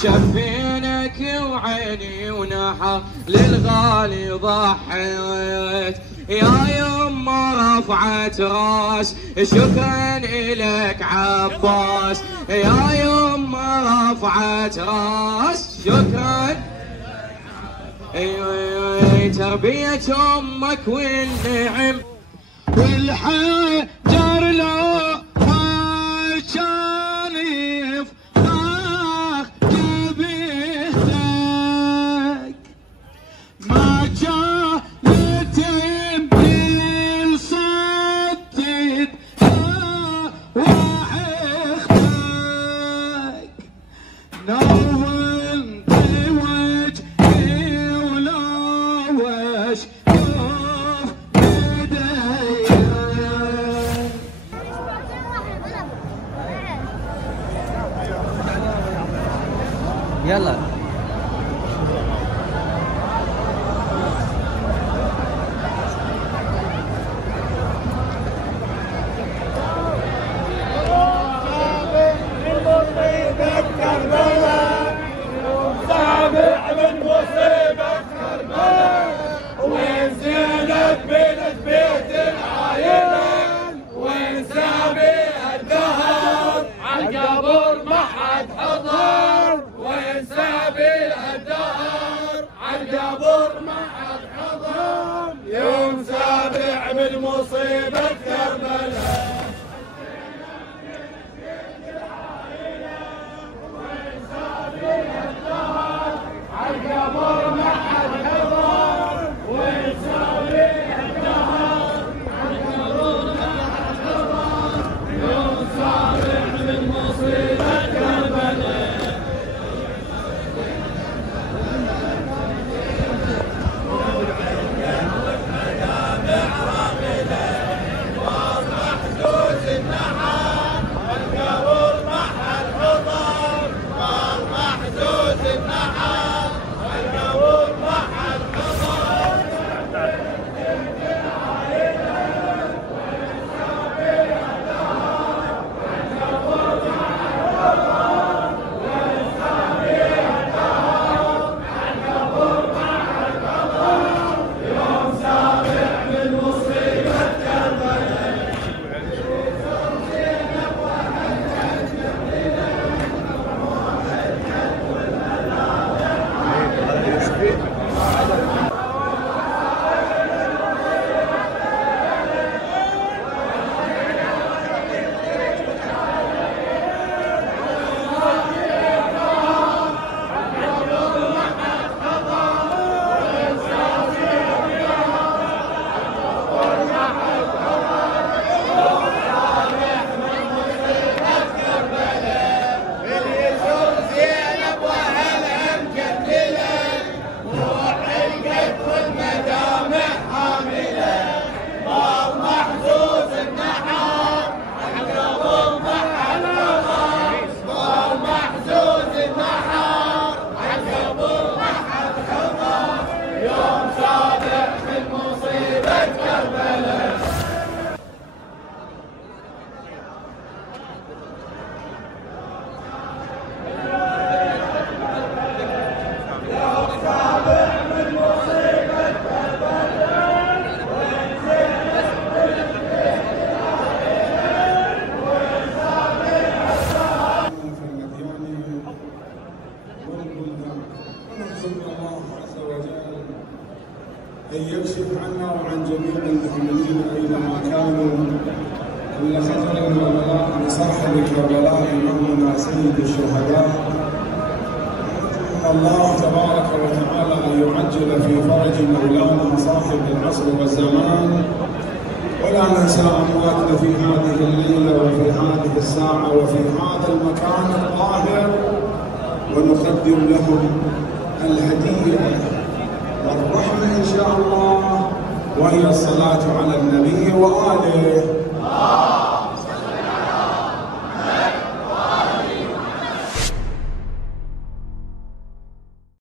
جفينك وعيني ونحر للغالي ضحيت يا يما رفعت راس شكرا إلك عباس يا يما رفعت راس شكرا تربية أمك والنعم والحجر لو ما كان يفرح جبهتك ما كان يتم يصدق وعختك نورت وجهي ولوش كف يديك يلا يوم سابع من مصيبة كربلاء عالقبر ما حد حضر وين سابع الدهر عالقبر ما حد حضر يوم سابع من مصيبة كربلاء أن يكشف عنا وعن جميع المؤمنين أينما كانوا كل خطر وبلاء بصاحب كربلاء إمامنا سيد الشهداء. الله تبارك وتعالى أن يعجل في فرج مولانا صاحب العصر والزمان، ولا ننسى أمواتنا في هذه الليلة وفي هذه الساعة وفي هذا المكان الطاهر، ونقدم لهم الهدية والرحمة إن شاء الله، وهي الصلاة على النبي وآله.